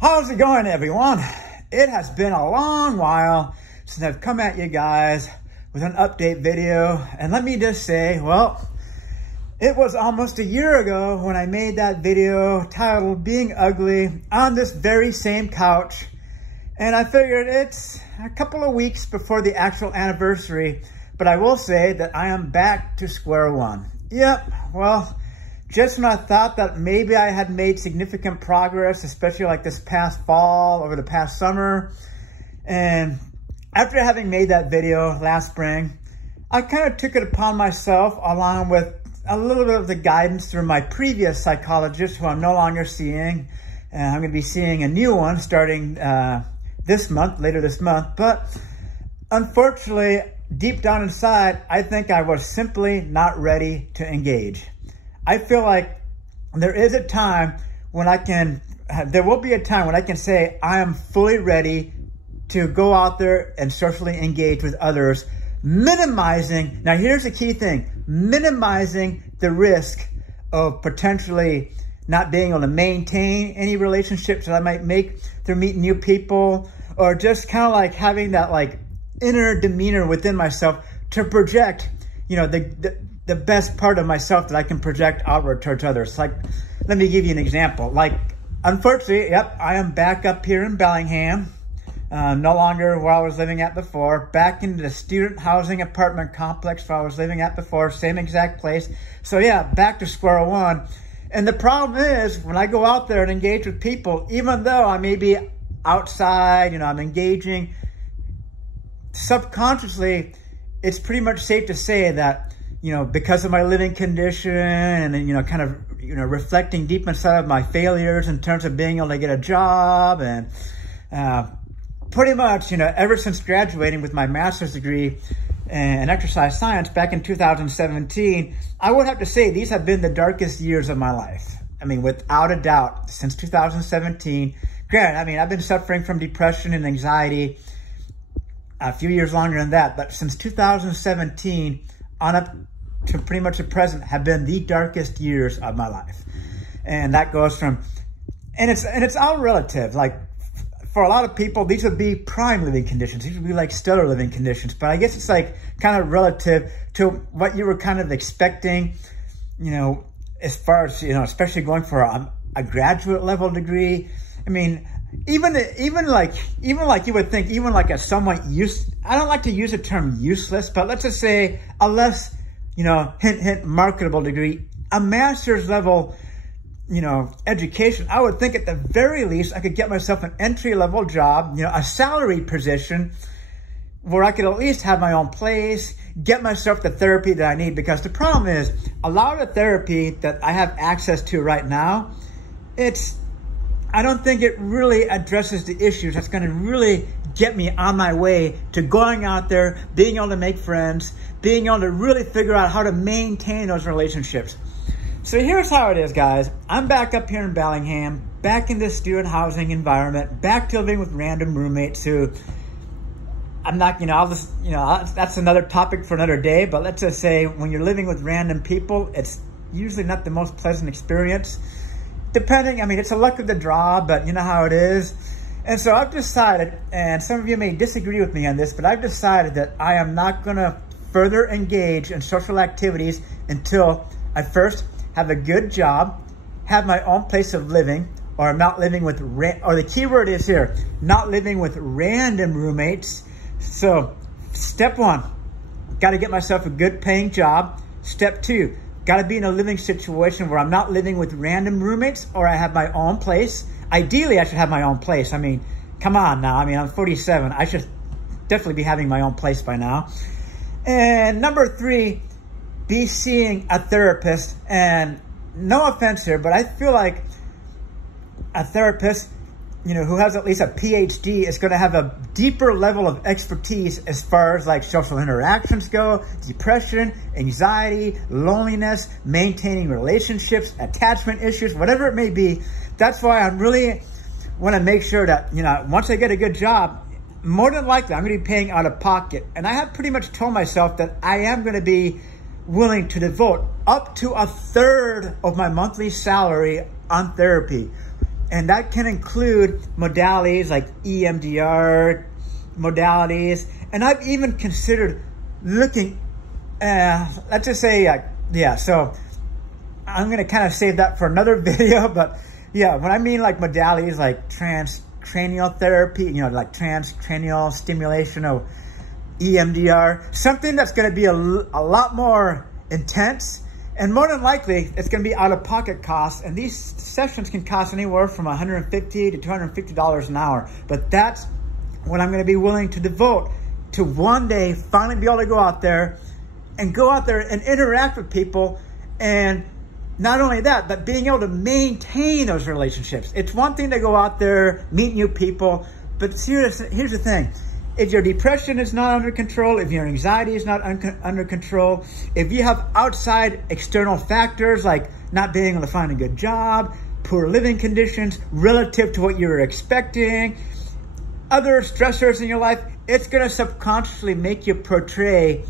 How's it going, everyone? It has been a long while since I've come at you guys with an update video. And let me just say, well, it was almost a year ago when I made that video titled Being Ugly on this very same couch. And I figured it's a couple of weeks before the actual anniversary, but I will say that I am back to square one. Yep, well, just when I thought that maybe I had made significant progress, especially like this past fall, over the past summer, and after having made that video last spring, I kind of took it upon myself, along with a little bit of the guidance through my previous psychologist, who I'm no longer seeing, and I'm going to be seeing a new one starting this month, later this month. But unfortunately, deep down inside, I think I was simply not ready to engage. I feel like there is a time when there will be a time when I can say I am fully ready to go out there and socially engage with others, minimizing, now here's the key thing, minimizing the risk of potentially not being able to maintain any relationships that I might make through meeting new people, or just kind of like having that like inner demeanor within myself to project, you know, the best part of myself that I can project outward towards others. Like, let me give you an example. Like, unfortunately, yep, I am back up here in Bellingham, no longer where I was living at before, back into the student housing apartment complex where I was living at before, same exact place. So yeah, back to square one. And the problem is, when I go out there and engage with people, even though I may be outside, you know, I'm engaging, subconsciously, it's pretty much safe to say that, you know, because of my living condition and, you know, kind of, you know, reflecting deep inside of my failures in terms of being able to get a job, and pretty much, you know, ever since graduating with my master's degree in exercise science back in 2017, I would have to say these have been the darkest years of my life. I mean, without a doubt, since 2017. Granted, I mean, I've been suffering from depression and anxiety a few years longer than that, but since 2017 on up to pretty much the present have been the darkest years of my life. And that goes from, and it's all relative. Like, for a lot of people, these would be prime living conditions. These would be like stellar living conditions. But I guess it's like kind of relative to what you were kind of expecting, you know, as far as, you know, especially going for a graduate level degree. I mean, even like you would think, even like a somewhat I don't like to use the term useless, but let's just say a less, you know, hint, marketable degree, a master's level, you know, education. I would think at the very least I could get myself an entry-level job, you know, a salaried position where I could at least have my own place, get myself the therapy that I need. Because the problem is, a lot of the therapy that I have access to right now, I don't think it really addresses the issues that's going to really get me on my way to going out there, being able to make friends, being able to really figure out how to maintain those relationships. So here's how it is, guys. I'm back up here in Bellingham, back in this student housing environment, back to living with random roommates who I'm not, you know, I'll just, you know, that's another topic for another day. But let's just say when you're living with random people, it's usually not the most pleasant experience. Depending, I mean, it's a luck of the draw, but you know how it is. And so I've decided, and some of you may disagree with me on this, but I've decided that I am not going to further engage in social activities until I first have a good job, have my own place of living, or I'm not living with, or the key word is here, not living with random roommates. So step one, got to get myself a good paying job. Step two, got to be in a living situation where I'm not living with random roommates, or I have my own place. Ideally, I should have my own place. I mean, come on now. I mean, I'm 47. I should definitely be having my own place by now. And number three, be seeing a therapist. And no offense here, but I feel like a therapist, you know, who has at least a PhD is going to have a deeper level of expertise as far as like social interactions go, depression, anxiety, loneliness, maintaining relationships, attachment issues, whatever it may be. That's why I really want to make sure that, you know, once I get a good job, more than likely I'm going to be paying out of pocket. And I have pretty much told myself that I am going to be willing to devote up to 1/3 of my monthly salary on therapy. And that can include modalities like EMDR modalities. And I've even considered looking, let's just say, yeah, so I'm going to kind of save that for another video. But yeah, when I mean like modalities like transcranial therapy, you know, like transcranial stimulation or EMDR, something that's going to be a lot more intense. And more than likely, it's going to be out-of-pocket costs. And these sessions can cost anywhere from $150 to $250 an hour. But that's what I'm going to be willing to devote to one day finally be able to go out there and interact with people. And not only that, but being able to maintain those relationships. It's one thing to go out there, meet new people. But here's the thing. If your depression is not under control, if your anxiety is not under control, if you have outside external factors like not being able to find a good job, poor living conditions relative to what you were expecting, other stressors in your life, it's going to subconsciously make you portray,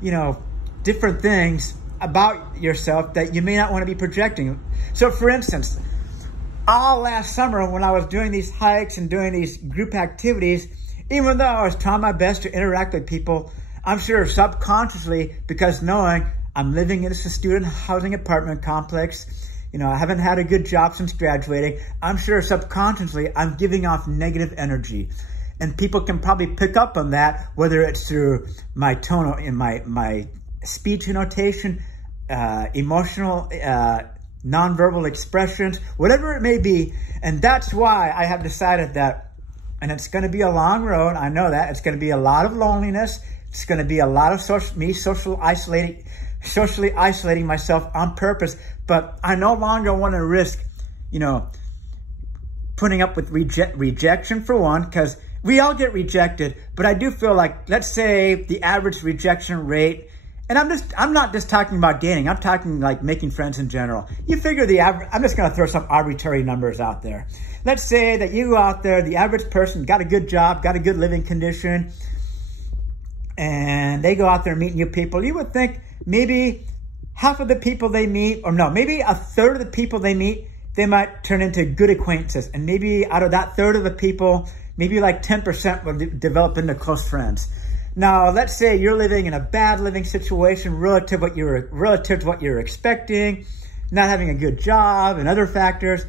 you know, different things about yourself that you may not want to be projecting. So for instance, all last summer when I was doing these hikes and doing these group activities, even though I was trying my best to interact with people, I'm sure subconsciously, because knowing I'm living in a student housing apartment complex, you know, I haven't had a good job since graduating, I'm sure subconsciously I'm giving off negative energy. And people can probably pick up on that, whether it's through my tone in my speech notation, emotional, nonverbal expressions, whatever it may be. And that's why I have decided that, and it's going to be a long road. I know that. It's going to be a lot of loneliness. It's going to be a lot of socially isolating myself on purpose. But I no longer want to risk, you know, putting up with rejection for one, because we all get rejected. But I do feel like, let's say the average rejection rate, and I'm not just talking about dating. I'm talking like making friends in general. You figure the average, I'm just going to throw some arbitrary numbers out there. Let's say that you go out there, the average person got a good job, got a good living condition, and they go out there meeting new people. You would think maybe half of the people they meet, or no, maybe a third of the people they meet, they might turn into good acquaintances. And maybe out of that third of the people, maybe like 10% will develop into close friends. Now, let's say you're living in a bad living situation relative to what you're expecting, not having a good job and other factors.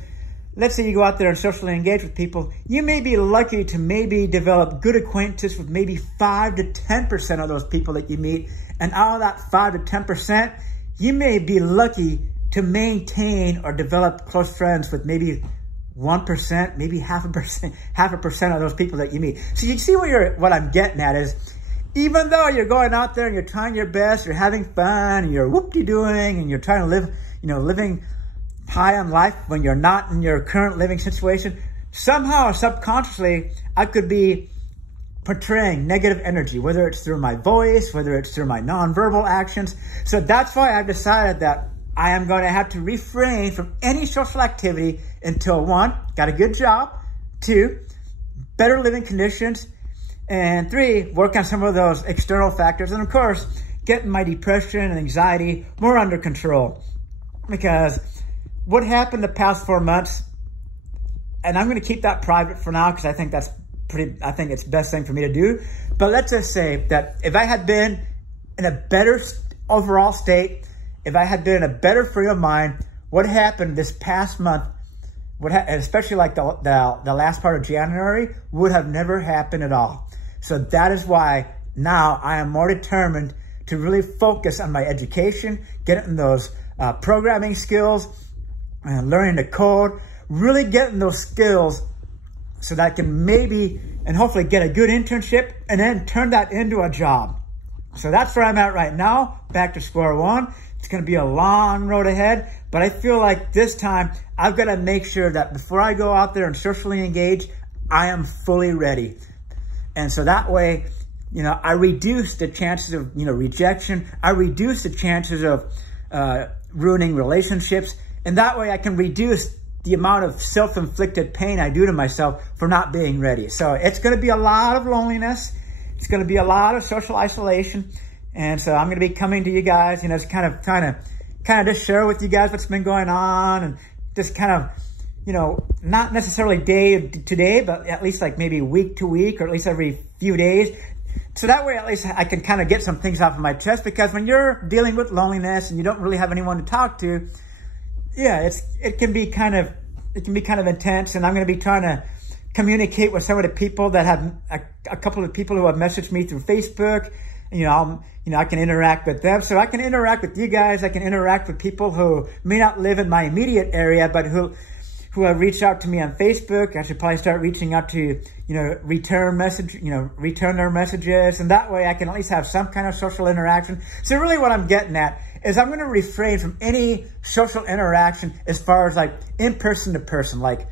Let's say you go out there and socially engage with people. You may be lucky to maybe develop good acquaintances with maybe 5 to 10% of those people that you meet. And out of that 5 to 10%, you may be lucky to maintain or develop close friends with maybe 1%, maybe half a percent of those people that you meet. So you see what I'm getting at is, even though you're going out there and you're trying your best, you're having fun, and you're whoop-de-doing, and you're trying to live, you know, living high on life when you're not in your current living situation, somehow subconsciously, I could be portraying negative energy, whether it's through my voice, whether it's through my nonverbal actions. So that's why I've decided that I am going to have to refrain from any social activity until 1, got a good job, 2, better living conditions, and 3, work on some of those external factors. And of course, getting my depression and anxiety more under control. Because what happened the past 4 months, and I'm going to keep that private for now because I think it's the best thing for me to do. But let's just say that if I had been in a better overall state, if I had been in a better frame of mind, what happened this past month, especially like the last part of January, would have never happened at all. So that is why now I am more determined to really focus on my education, getting those programming skills, and learning to code, really getting those skills so that I can maybe and hopefully get a good internship and then turn that into a job. So that's where I'm at right now, back to square one. It's going to be a long road ahead, but I feel like this time I've got to make sure that before I go out there and socially engage, I am fully ready. And so that way, you know, I reduce the chances of, you know, rejection. I reduce the chances of ruining relationships. And that way I can reduce the amount of self-inflicted pain I do to myself for not being ready. So it's going to be a lot of loneliness. It's going to be a lot of social isolation. And so I'm going to be coming to you guys, you know, just kind of just share with you guys what's been going on and just kind of you know, not necessarily day to day, but at least like maybe week to week, or at least every few days. So that way, at least I can kind of get some things off of my chest, because when you're dealing with loneliness and you don't really have anyone to talk to, yeah, it can be kind of intense. And I'm going to be trying to communicate with some of the people that have a couple of people who have messaged me through Facebook. I can interact with them. So I can interact with you guys. I can interact with people who may not live in my immediate area, but who have reached out to me on Facebook. I should probably start reaching out to, return their messages. And that way I can at least have some kind of social interaction. So really what I'm getting at is I'm going to refrain from any social interaction as far as like in person to person, like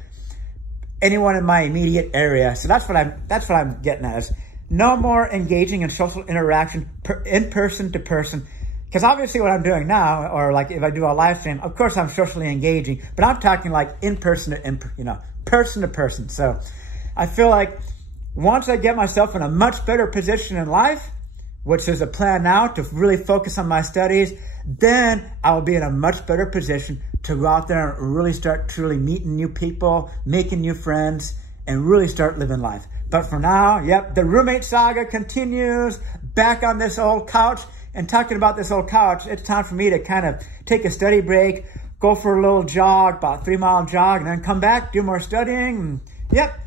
anyone in my immediate area. So that's what I'm getting at, is no more engaging in social interaction in person to person. Because obviously what I'm doing now, or like if I do a live stream, of course I'm socially engaging, but I'm talking like in person to person to person. So I feel like once I get myself in a much better position in life, which is a plan now to really focus on my studies, then I will be in a much better position to go out there and really start truly meeting new people, making new friends, and really start living life. But for now, yep, the roommate saga continues. Back on this old couch. And talking about this old couch, it's time for me to kind of take a study break, go for a little jog, about a 3-mile jog, and then come back, do more studying. And, yep,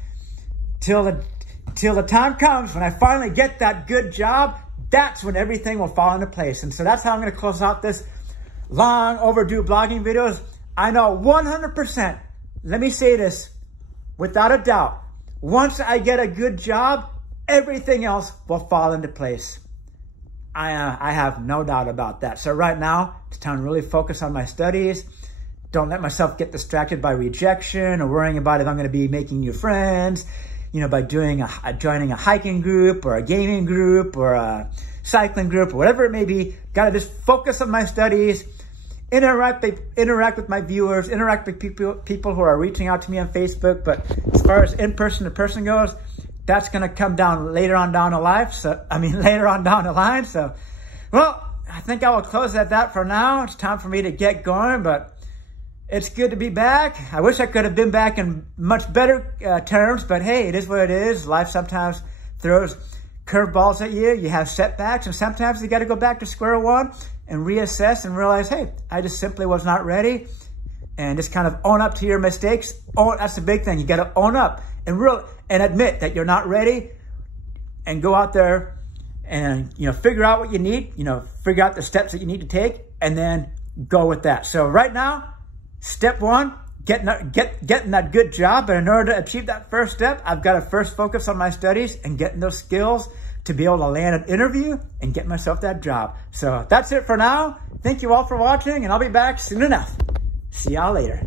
till the time comes when I finally get that good job, that's when everything will fall into place. And so that's how I'm going to close out this long overdue blogging videos. I know 100%, let me say this without a doubt, once I get a good job, everything else will fall into place. I have no doubt about that. So right now, it's time to really focus on my studies. Don't let myself get distracted by rejection or worrying about if I'm going to be making new friends, by joining a hiking group or a gaming group or a cycling group or whatever it may be. Got to just focus on my studies, interact with my viewers, interact with people who are reaching out to me on Facebook. But as far as in-person to person goes, that's going to come down later on down the line. So, well, I think I will close at that for now. It's time for me to get going, but it's good to be back. I wish I could have been back in much better terms, but hey, it is what it is. Life sometimes throws curveballs at you. You have setbacks, and sometimes you got to go back to square one and reassess and realize, hey, I just simply was not ready. And just kind of own up to your mistakes. That's the big thing. You got to own up and admit that you're not ready, and go out there and, figure out what you need, figure out the steps that you need to take, and then go with that. So right now, step one, getting that good job. But in order to achieve that first step, I've got to first focus on my studies and getting those skills to be able to land an interview and get myself that job. So that's it for now. Thank you all for watching, and I'll be back soon enough. See y'all later.